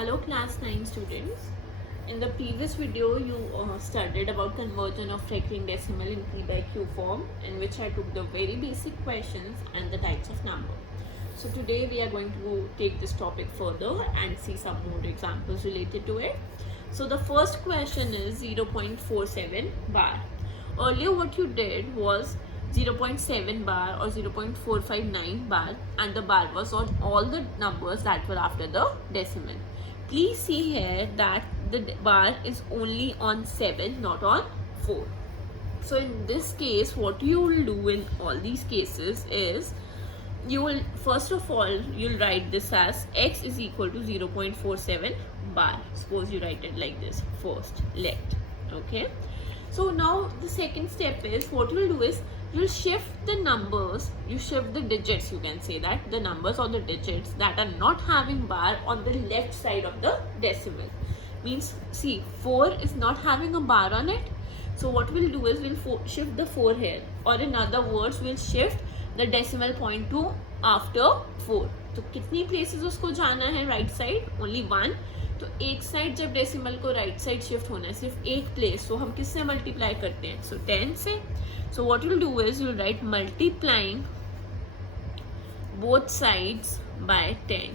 Hello class 9 students. In the previous video you studied about conversion of recurring decimal in P by Q form, in which I took the very basic questions and the types of number. So today we are going to take this topic further and see some more examples related to it. So the first question is 0.47 bar. Earlier what you did was 0.7 bar or 0.459 bar, and the bar was on all the numbers that were after the decimal. Please see here that the bar is only on 7, not on 4. So in this case, what you will do in all these cases is, you will first of all you'll write this as x is equal to 0.47 bar. Suppose you write it like this first, let. Okay, so now the second step is, what you'll do is you'll shift the numbers, you shift the digits, you can say that the numbers or the digits that are not having bar on the left side of the decimal. Means, see, 4 is not having a bar on it, so what we'll do is we'll shift the 4 here, or in other words we'll shift the decimal point to after 4. तो कितनी places उसको जाना है right side? Only one. तो एक side जब decimal को right side shift होना है सिर्फ एक प्लेस, तो हम किससे मल्टीप्लाई करते हैं? सो 10 से. So what will do is you'll right multiplying both sides by 10.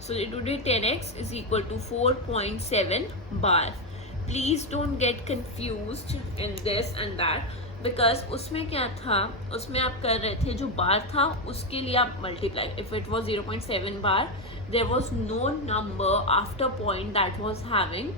So it would be 10x is equal to 4.7 bar. Please don't get confused in this and that, because उसमें क्या था, उसमें आप कर रहे थे जो बार था उसके लिए आप multiply. If it was 0.7 bar, there was no number after point that was having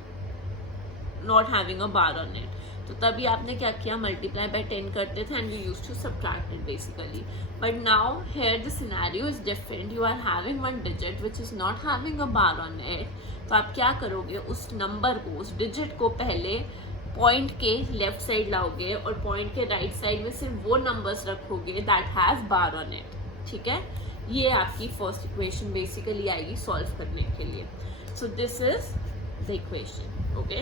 not having a bar on it. तो तभी आपने क्या किया, मल्टीप्लाई बाय 10 करते थे and you use to subtract it basically. But now here the scenario is different. You are having one digit which is not having a bar on it. तो आप क्या करोगे, उस नंबर को, उस डिजिट को पहले पॉइंट के लेफ्ट साइड लाओगे और पॉइंट के राइट साइड में सिर्फ वो नंबर्स रखोगे that have bar on it. ठीक है, ये आपकी फर्स्ट इक्वेशन बेसिकली आएगी सॉल्व करने के लिए. सो this is the equation. Okay,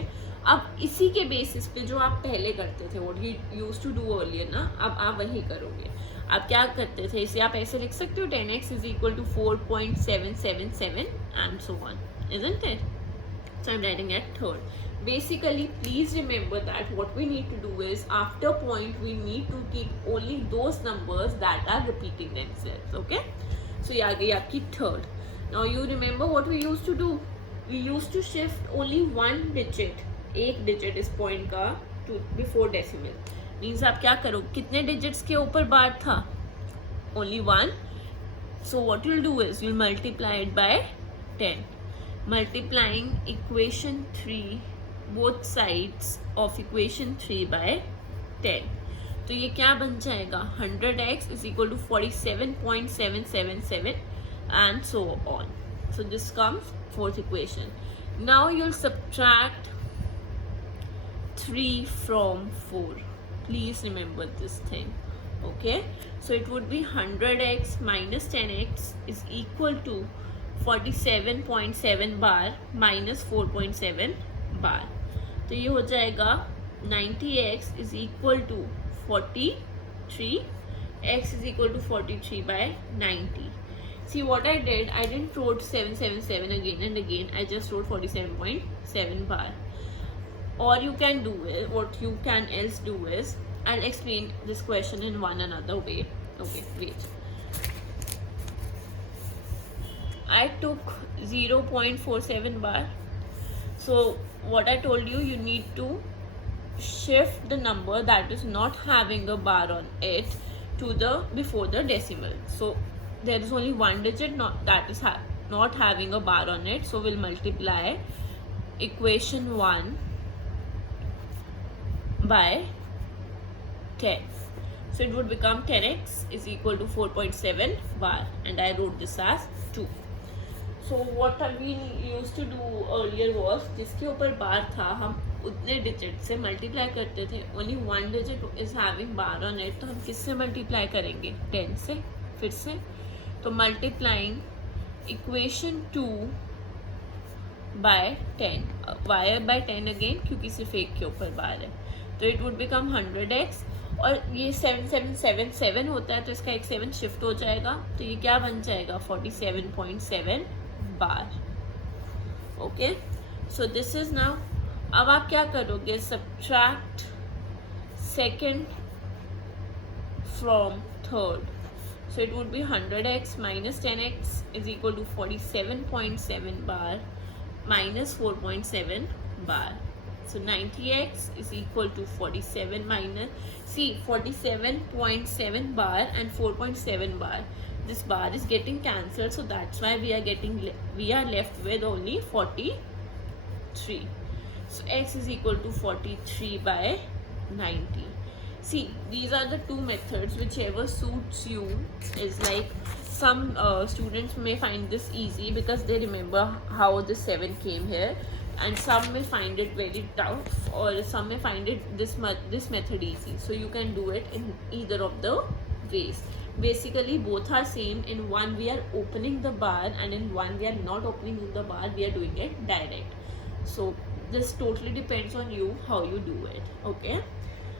अब इसी के बेसिस पे जो आप पहले करते थे, what you used to do earlier ना, अब आप वही करोगे. आप क्या करते थे, इसे आप ऐसे लिख सकते हो 10x is equal to 4.777 and so on, isn't it? So I'm writing at third. Basically, please remember that what we need to do is, after point we need to keep only those numbers that are repeating themselves. Okay, so ये आ गई आपकी third. Now you remember what we used to do? We used to shift only one digit, एक digit इस point का to before decimal. Means आप क्या करो, कितने digits के ऊपर बार था? Only one. So what you'll do is you'll multiply it by 10. Multiplying equation 3, both sides of equation 3 by 10. तो ये क्या बन जाएगा, 100x is equal to 47.777 and so on. So this comes fourth equation. Now you'll subtract 3 from 4. Please remember this thing. Okay, so it would be 100x minus 10x is equal to 47.7 bar minus 4.7 बार. तो ये हो जाएगा 90x is equal to 43, x is equal to 43 by 90. See what I did, I didn't wrote 777 again and again, I just wrote 47.7 bar. Or you can do it, what you can else do is, I'll explain this question in one another way. Okay, wait. I took 0.47 bar. So what I told you, you need to shift the number that is not having a bar on it to the before the decimal. So there is only one digit that is not having a bar on it. So we'll multiply equation 1 by 10. So it would become 10x is equal to 4.7 bar, and I wrote this as 2. So what we used to do earlier was, जिसके ऊपर बार था हम उतने digit से multiply करते थे. Only one digit is having bar on it, तो हम किससे मल्टीप्लाई करेंगे, 10 से. फिर से तो multiplying equation 2 by 10, Y by 10 again क्योंकि सिर्फ एक के ऊपर बार है. तो इट वुड बिकम 100x, और ये 7777 होता है तो इसका एक 7 शिफ्ट हो जाएगा, तो ये क्या बन जाएगा 47.7 बार. Okay, so this is now. अब आप क्या करोगे, subtract second from third. So it would be 100x minus 10x is equal to 47.7 bar minus 4.7 bar. So 90x is equal to 47 minus, see, 47.7 bar and 4.7 bar. This bar is getting cancelled, so that's why we are left with only 43. So x is equal to 43 by 90. See, these are the two methods, whichever suits you. Is like some students may find this easy because they remember how the 7 came here, and some may find it very tough, or some may find it this method easy. So you can do it in either of the ways. Basically both are same. In one we are opening the bar, and in one we are not opening the bar, we are doing it direct. So this totally depends on you how you do it. Okay,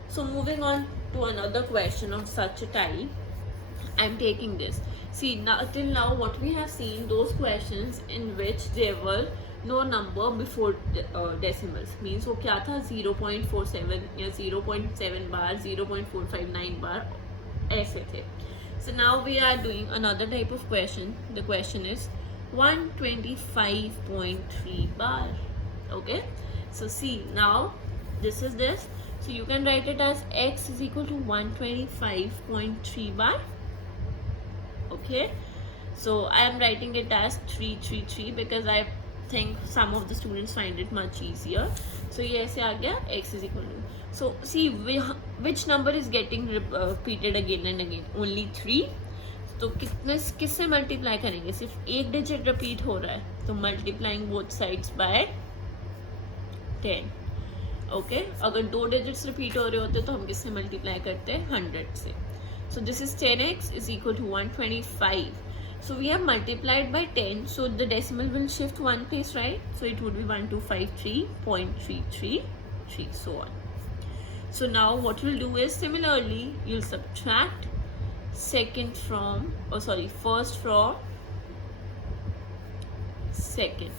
so moving on to another question of such a type, I'm taking this. See, now till now what we have seen, those questions in which there were no number before decimals. Means वो क्या था, 0.47 या 0.7 बार, 0.459 बार, ऐसे थे. So now we are doing another type of question. The question is 125.3 bar. Okay, so see, now this is this. So you can write it as x is equal to 125.3 bar. Okay, so I am writing it as 333 because I think some of the students find it much easier. So ये ऐसे आ गया, x is equal to. So see, which number is getting repeated again and again? Only 3. तो किससे multiply करेंगे? सिर्फ एक digit repeat हो रहा है, तो multiplying both sides by 10. Okay, अगर 2 डिजिट्स रिपीट हो रहे होते तो हम किससे मल्टीप्लाई करते हैं? 100 से. So this is 10x is equal to 125. So we have multiplied by 10, so the decimal will shift one place, right? So it would be 1253.333, so on. So now what we'll do is, similarly you'll subtract first from second.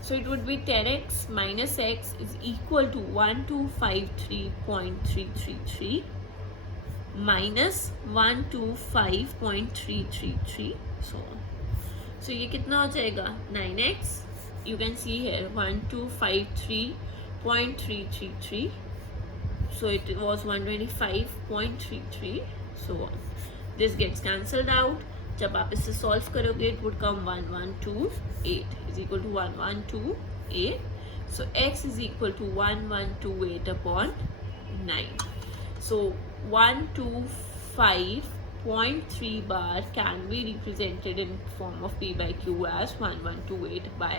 So it would be 10x minus x is equal to 1253.333 minus 125.333, so on. So ये कितना हो जाएगा? 9x. You can see here 1253.333. So it was 125.33, so on. This gets cancelled out. जब आप इसे solve करोगे, it would come 1128 is equal to 1128. So x is equal to 1128 upon 9. So 125.3 bar can be represented in form of p by q as 1128 by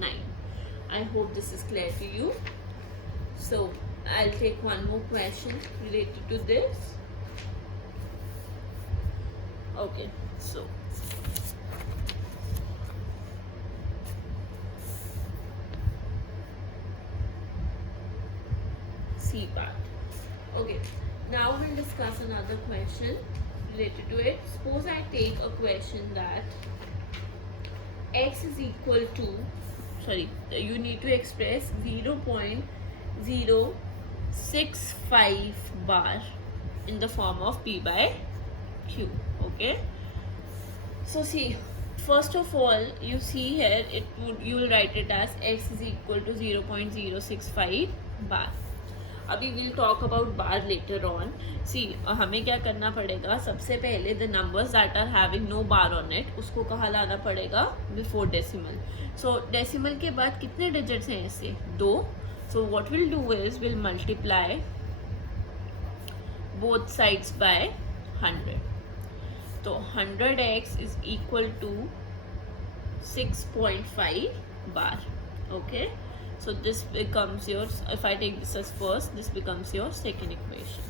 9. I hope this is clear to you. So I'll take one more question related to this. Okay, so C part. Okay, now we'll discuss another question related to it. Suppose I take a question that x is equal to, you need to express 0.065 bar in the form of p by q. Okay, so see, first of all, you see here, you will write it as x is equal to 0.065 bar. अभी we'll talk about bar later on. See, हमें क्या करना पड़ेगा? सबसे पहले the numbers that are having no bar on it, उसको कहाँ लाना पड़ेगा? Before decimal. So decimal के बाद कितने digits हैं ऐसे? 2. So what we'll do is we'll multiply both sides by 100. So 100x is equal to 6.5 bar. Okay, so this becomes yours. If I take this as first, this becomes your second equation.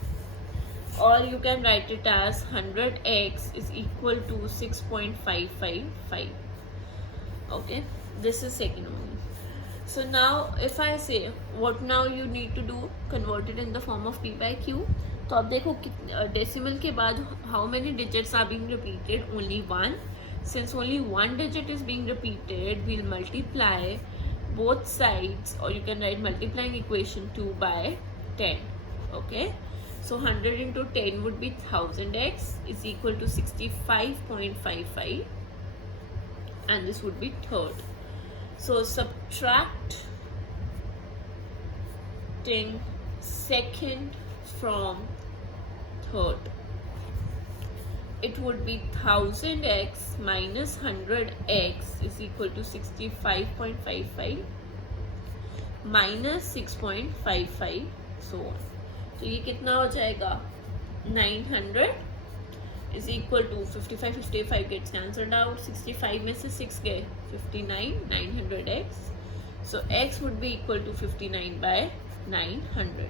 Or you can write it as 100x is equal to 6.555. Okay, this is second one. So now if I say, what now you need to do? Convert it in the form of p by q. तो अब देखो decimal के बाद how many digits are being repeated? Only one. Since only one digit is being repeated, we'll multiply both sides, or you can write multiplying equation 2 by 10. Okay, so 100 into 10 would be 1000x is equal to 65.55, and this would be third. So subtracting second from third, it would be 1000x minus 100x is equal to 65.55 minus 6.55, so on. तो ये कितना हो जाएगा, 900 is equal to 55 gets cancelled out, 65 में से 6 गए 59, 900x, so x would be equal to 59 by 900.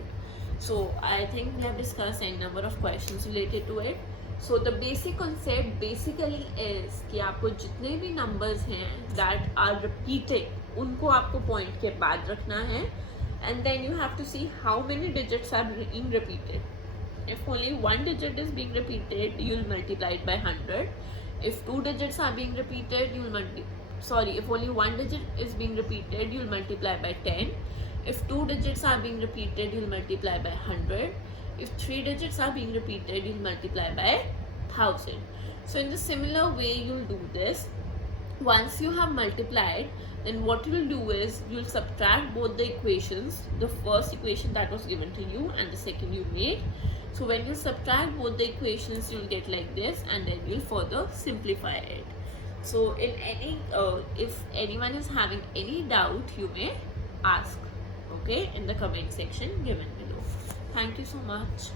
So I think we have discussed a number of questions related to it. So the basic concept basically is कि आपको जितने भी numbers हैं that are repeated, उनको आपको point के बाद रखना है, and then you have to see how many digits are being repeated. If only one digit is being repeated, you'll multiply it by 100. If two digits are being repeated, if only one digit is being repeated, you'll multiply by 10. If two digits are being repeated, you'll multiply by 100. If three digits are being repeated, you'll multiply by 1000. So in the similar way, you'll do this. Once you have multiplied, then what you'll do is you'll subtract both the equations, the first equation that was given to you and the second you made. So when you subtract both the equations, you'll get like this, and then you'll further simplify it. So in any if anyone is having any doubt, you may ask, okay, in the comment section given below. Thank you so much.